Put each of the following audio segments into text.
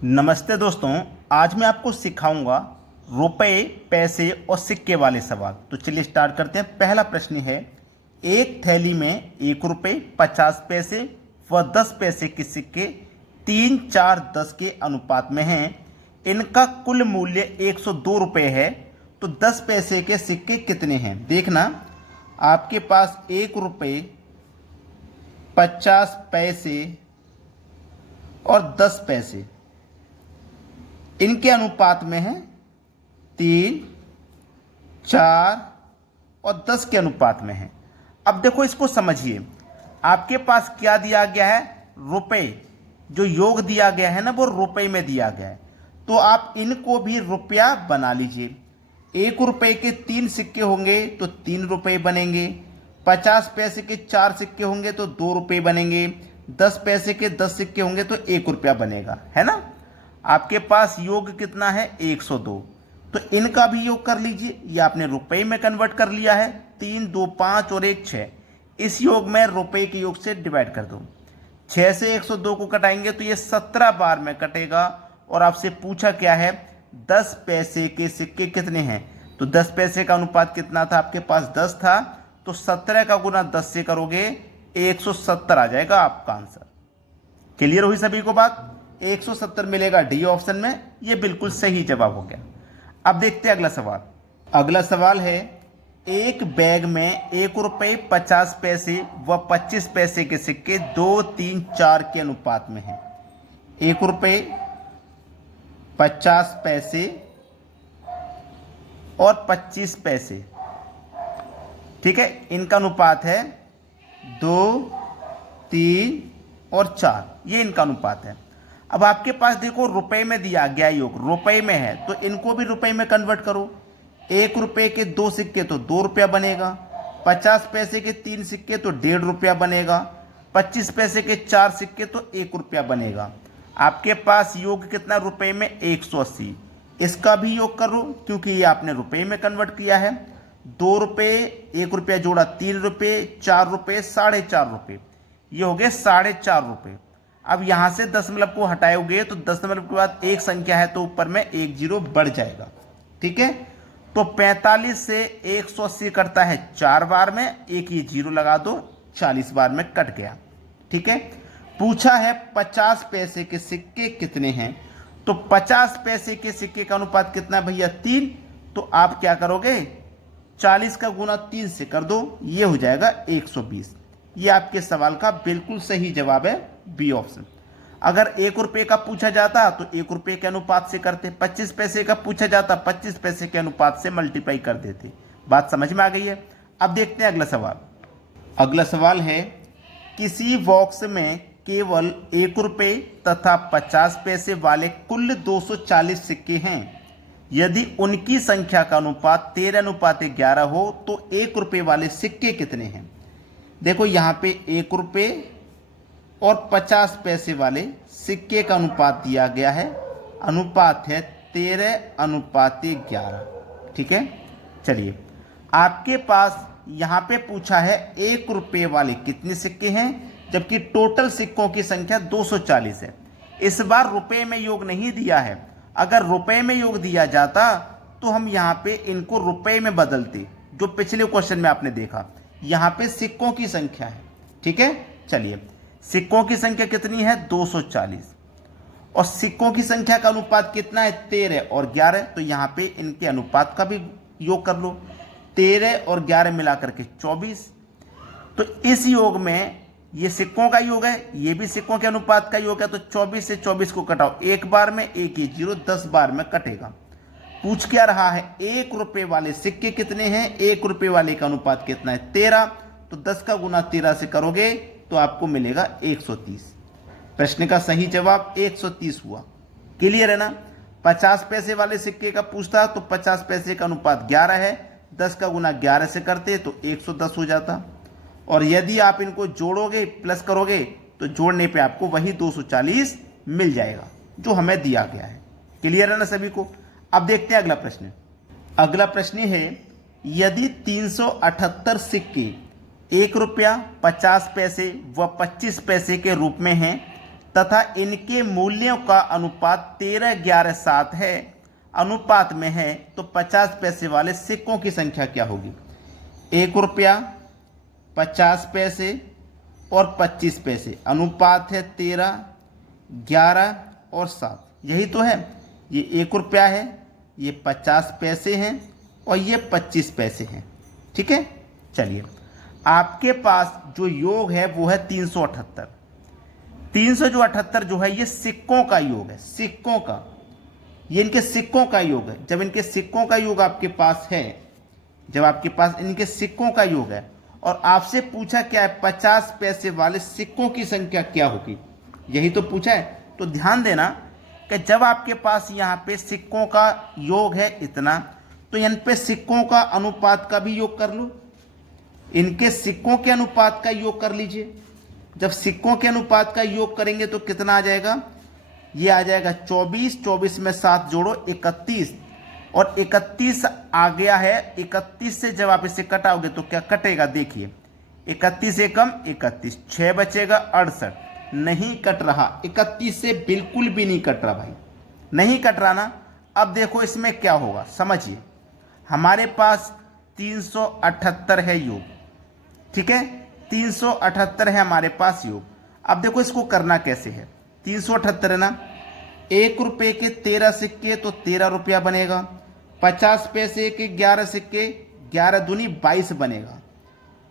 नमस्ते दोस्तों, आज मैं आपको सिखाऊंगा रुपए, पैसे और सिक्के वाले सवाल। तो चलिए स्टार्ट करते हैं। पहला प्रश्न है, एक थैली में 1 रुपये 50 पैसे व 10 पैसे के सिक्के 3, 4, 10 के अनुपात में हैं। इनका कुल मूल्य 102 रुपये है। तो 10 पैसे के सिक्के कितने हैं? देखना, आपके पास 1 रुपये 50 पैसे और 10 पैसे इनके अनुपात में है 3, 4 और 10 के अनुपात में है। अब देखो, इसको समझिए। आपके पास क्या दिया गया है? रुपए। जो योग दिया गया है ना, वो रुपए में दिया गया है। तो आप इनको भी रुपया बना लीजिए। 1 रुपये के 3 सिक्के होंगे तो 3 रुपये बनेंगे। 50 पैसे के 4 सिक्के होंगे तो 2 रुपये बनेंगे। 10 पैसे के 10 सिक्के होंगे तो 1 रुपया बनेगा, है ना। आपके पास योग कितना है? 102। तो इनका भी योग कर लीजिए। ये आपने रुपए में कन्वर्ट कर लिया है। 3, 2, 5 और 1, 6। इस योग में रुपए के योग से डिवाइड कर दो। 6 से 102 को कटाएंगे तो ये 17 बार में कटेगा। और आपसे पूछा क्या है? 10 पैसे के सिक्के कितने हैं? तो 10 पैसे का अनुपात कितना था? आपके पास 10 था, तो 17 का गुना 10 से करोगे 170 आ जाएगा आपका आंसर। क्लियर हुई सभी को बात? 170 मिलेगा डी ऑप्शन में। ये बिल्कुल सही जवाब हो गया। अब देखते हैं अगला सवाल। अगला सवाल है, एक बैग में 1 रुपये 50 पैसे व 25 पैसे के सिक्के 2, 3, 4 के अनुपात में हैं। 1 रुपये 50 पैसे और 25 पैसे, ठीक है, इनका अनुपात है 2, 3 और 4। ये इनका अनुपात है। अब आपके पास देखो, रुपए में दिया गया योग रुपए में है, तो इनको भी रुपए में कन्वर्ट करो। 1 रुपये के 2 सिक्के तो 2 रुपया बनेगा। 50 पैसे के 3 सिक्के तो 1.5 रुपया बनेगा। 25 पैसे के 4 सिक्के तो 1 रुपया बनेगा। आपके पास योग कितना रुपए में? 180। इसका भी योग करो, क्योंकि ये आपने रुपए में कन्वर्ट किया है। 2 रुपये, 1 रुपया जोड़ा 3 रुपये, 4 रुपये, 4.5 रुपये। ये हो गए 4.5 रुपये। अब यहां से दशमलव को हटाओगे तो दशमलव के बाद एक संख्या है तो ऊपर में 1 जीरो बढ़ जाएगा, ठीक है। तो 45 से 180 कटता है 4 बार में, एक ये जीरो लगा दो, 40 बार में कट गया, ठीक है। पूछा है 50 पैसे के सिक्के कितने हैं? तो 50 पैसे के सिक्के का अनुपात कितना है भैया? 3। तो आप क्या करोगे? 40 का गुना 3 से कर दो, ये हो जाएगा 120। ये आपके सवाल का बिल्कुल सही जवाब है, बी ऑप्शन। अगर 1 रुपये का पूछा जाता तो 1 रुपये के अनुपात से करते। 25 पैसे का पूछा जाता 25 पैसे के अनुपात से मल्टीप्लाई कर देते। बात समझ में आ गई है? अब देखते हैं अगला सवाल। अगला सवाल है, किसी बॉक्स में केवल 1 रुपये तथा 50 पैसे वाले कुल 240 सिक्के हैं। यदि उनकी संख्या का अनुपात 13:11 हो तो 1 रुपये वाले सिक्के कितने हैं? देखो, यहाँ पे 1 रुपये और 50 पैसे वाले सिक्के का अनुपात दिया गया है। अनुपात है 13:11, ठीक है। चलिए, आपके पास यहाँ पे पूछा है 1 रुपये वाले कितने सिक्के हैं, जबकि टोटल सिक्कों की संख्या 240 है। इस बार रुपये में योग नहीं दिया है। अगर रुपये में योग दिया जाता तो हम यहाँ पे इनको रुपये में बदलते, जो पिछले क्वेश्चन में आपने देखा। यहाँ पे सिक्कों की संख्या है, ठीक है। चलिए, सिक्कों की संख्या कितनी है? 240। और सिक्कों की संख्या का अनुपात कितना है? 13 और 11। तो यहाँ पे इनके अनुपात का भी योग कर लो। 13 और 11 मिलाकर के 24। तो इस योग में ये सिक्कों का योग है, ये भी सिक्कों के अनुपात का योग है। तो 24 से 24 को कटाओ एक बार में, एक ये जीरो 10 बार में कटेगा। पूछ क्या रहा है? 1 रुपये वाले सिक्के कितने हैं? 1 रुपये वाले का अनुपात कितना है? 13। तो 10 का गुना 13 से करोगे तो आपको मिलेगा 130। प्रश्न का सही जवाब 130 हुआ। क्लियर है ना? 50 पैसे वाले सिक्के का पूछता तो 50 पैसे का अनुपात 11 है। 10 का गुना 11 से करते तो 110 हो जाता। और यदि आप इनको जोड़ोगे, प्लस करोगे, तो जोड़ने पे आपको वही 240 मिल जाएगा जो हमें दिया गया है। क्लियर है ना सभी को? अब देखते हैं अगला प्रश्न। अगला प्रश्न है, यदि 378 सिक्के 1 रुपया 50 पैसे व 25 पैसे के रूप में हैं तथा इनके मूल्यों का अनुपात 13:11:7 है, अनुपात में है, तो 50 पैसे वाले सिक्कों की संख्या क्या होगी? 1 रुपया, 50 पैसे और 25 पैसे, अनुपात है 13, 11 और 7। यही तो है। ये 1 रुपया है, ये 50 पैसे हैं और ये 25 पैसे हैं। ठीक है, चलिए आपके पास जो योग है वो है 378। 378 जो है ये सिक्कों का योग है, सिक्कों का, ये इनके सिक्कों का योग है। जब इनके सिक्कों का योग आपके पास है, जब आपके पास इनके सिक्कों का योग है और आपसे पूछा क्या है 50 पैसे वाले सिक्कों की संख्या क्या होगी, यही तो पूछा है। तो ध्यान देना कि जब आपके पास यहाँ पे सिक्कों का योग है इतना, तो इन पे सिक्कों का अनुपात का भी योग कर लो, इनके सिक्कों के अनुपात का योग कर लीजिए। जब सिक्कों के अनुपात का योग करेंगे तो कितना आ जाएगा? ये आ जाएगा 24, 24 में 7 जोड़ो 31, और 31 आ गया है। 31 से जब आप इसे कटाओगे तो क्या कटेगा? देखिए 31 एकम 31, 6 बचेगा 68, नहीं कट रहा। 31 से बिल्कुल भी नहीं कट रहा भाई, नहीं कट रहा ना। अब देखो इसमें क्या होगा, समझिए। हमारे पास 378 है योग, ठीक है, 378 है हमारे पास योग। अब देखो इसको करना कैसे है। 378 है ना, 1 रुपये के 13 सिक्के तो 13 रुपया बनेगा। 50 पैसे के 11 सिक्के, 11 दूनी 22 बनेगा।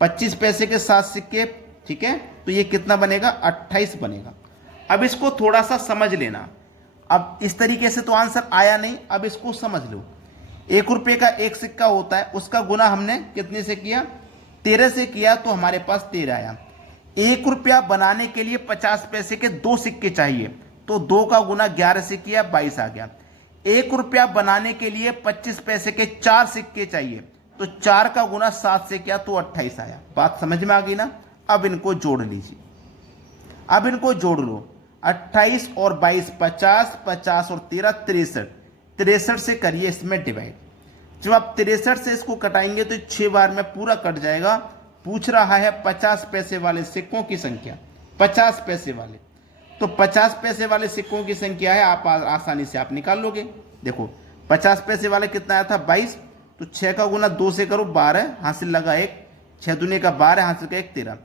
25 पैसे के 7 सिक्के, ठीक है, तो ये कितना बनेगा? 28 बनेगा। अब इसको थोड़ा सा समझ लेना। अब इस तरीके से तो आंसर आया नहीं, अब इसको समझ लो। 1 रुपये का 1 सिक्का होता है, उसका गुना हमने कितने से किया? 13 से किया, तो हमारे पास 13 आया। 1 रुपया बनाने के लिए 50 पैसे के 2 सिक्के चाहिए, तो 2 का गुना 11 से किया, 22 आ गया। 1 रुपया बनाने के लिए 25 पैसे के 4 सिक्के चाहिए, तो 4 का गुना 7 से किया, तो 28 आया। बात समझ में आ गई ना? अब इनको जोड़ लीजिए, अब इनको जोड़ लो। 28 और 22 50, 50 और 13 63, 63 से करिए इसमें डिवाइड। जब आप 63 से इसको कटाएंगे तो 6 बार में पूरा कट जाएगा। पूछ रहा है 50 पैसे वाले सिक्कों की संख्या, 50 पैसे वाले, तो 50 पैसे वाले सिक्कों की संख्या है, आप आसानी से आप निकाल लोगे। देखो 50 पैसे वाले कितना आया था? 22, तो 6 का गुना 2 से करो, 12 हासिल लगा 1, 6 दूने का 12 हासिल का 1, 13।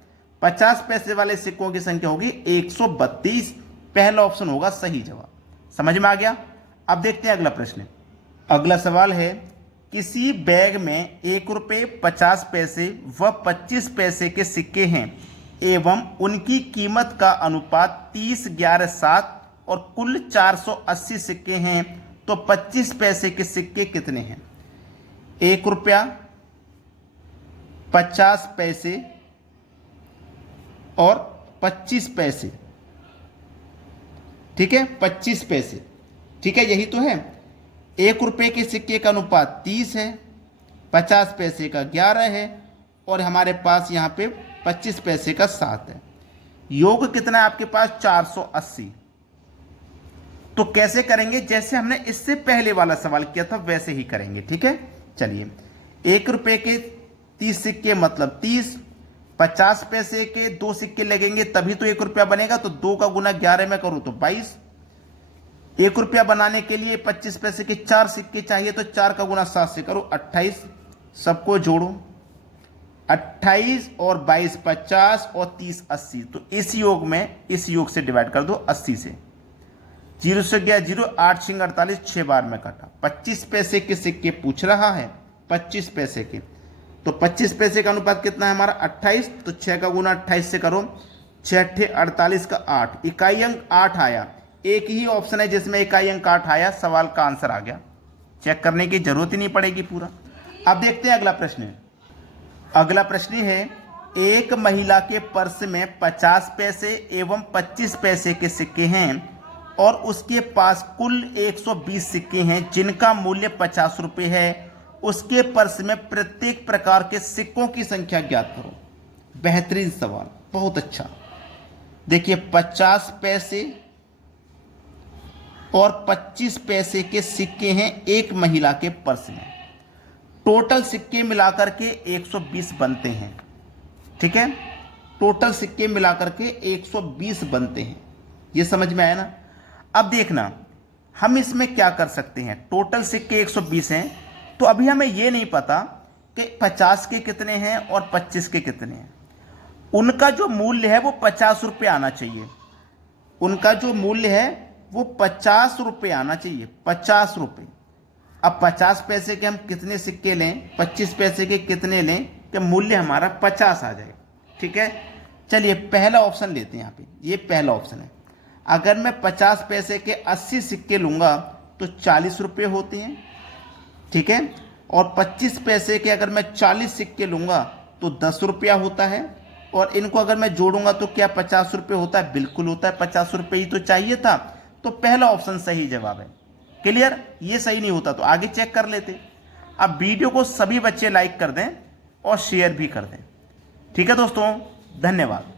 50 पैसे वाले सिक्कों की संख्या होगी 132। पहला ऑप्शन होगा सही जवाब। समझ में आ गया? अब देखते हैं अगला प्रश्न। अगला सवाल है, किसी बैग में 1 रुपये 50 पैसे व 25 पैसे के सिक्के हैं एवं उनकी कीमत का अनुपात 30:11:7 और कुल 480 सिक्के हैं, तो 25 पैसे के सिक्के कितने हैं? 1 रुपया, 50 पैसे और 25 पैसे, ठीक है, 25 पैसे, ठीक है, यही तो है। 1 रुपये के सिक्के का अनुपात 30 है, 50 पैसे का 11 है, और हमारे पास यहाँ पे 25 पैसे का 7 है। योग कितना है आपके पास? 480। तो कैसे करेंगे? जैसे हमने इससे पहले वाला सवाल किया था वैसे ही करेंगे, ठीक है। चलिए, 1 रुपये के 30 सिक्के मतलब 30, 50 पैसे के 2 सिक्के लगेंगे तभी तो 1 रुपया बनेगा, तो 2 का गुना 11 में करूं तो 22। 1 रुपया बनाने के लिए 25 पैसे के 4 सिक्के चाहिए, तो 4 का गुना 7 से करो 28। सबको जोड़ो, 28 और 22 50 और 30 80, तो इस योग में इस योग से डिवाइड कर दो 80 से। 0 से गया 0, 8 सिंग 48, 6 बार में काटा। 25 पैसे के सिक्के पूछ रहा है, 25 पैसे के, तो 25 पैसे का अनुपात कितना है हमारा? 28, तो 6 का गुना 28 से करो, 6 अट्ठे 48 का 8, इकाई अंक 8 आया। एक ही ऑप्शन है जिसमें इकाई अंक 8 आया, सवाल का आंसर आ गया। चेक करने की जरूरत ही नहीं पड़ेगी पूरा। अब देखते हैं अगला प्रश्न। अगला प्रश्न है, एक महिला के पर्स में 50 पैसे एवं 25 पैसे के सिक्के हैं और उसके पास कुल 120 सिक्के हैं जिनका मूल्य 50 रुपये है। उसके पर्स में प्रत्येक प्रकार के सिक्कों की संख्या ज्ञात करो। बेहतरीन सवाल, बहुत अच्छा। देखिए 50 पैसे और 25 पैसे के सिक्के हैं एक महिला के पर्स में। टोटल सिक्के मिलाकर के 120 बनते हैं, ठीक है, टोटल सिक्के मिलाकर के 120 बनते हैं। ये समझ में आया ना। अब देखना हम इसमें क्या कर सकते हैं, टोटल सिक्के 120 हैं, तो अभी हमें ये नहीं पता कि 50 के कितने हैं और 25 के कितने हैं। उनका जो मूल्य है वो 50 रुपये आना चाहिए, उनका जो मूल्य है वो 50 रुपये आना चाहिए, 50 रुपये। अब 50 पैसे के हम कितने सिक्के लें, 25 पैसे के कितने लें कि मूल्य हमारा 50 आ जाए। ठीक है, चलिए पहला ऑप्शन लेते हैं। यहाँ पे ये पहला ऑप्शन है। अगर मैं 50 पैसे के 80 सिक्के लूँगा तो 40 रुपये होते हैं। ठीक है, और 25 पैसे के अगर मैं 40 सिक्के लूँगा तो 10 रुपया होता है, और इनको अगर मैं जोड़ूंगा तो क्या 50 रुपये होता है? बिल्कुल होता है, 50 रुपये ही तो चाहिए था। तो पहला ऑप्शन सही जवाब है। क्लियर? ये सही नहीं होता तो आगे चेक कर लेते। अब वीडियो को सभी बच्चे लाइक कर दें और शेयर भी कर दें। ठीक है दोस्तों, धन्यवाद।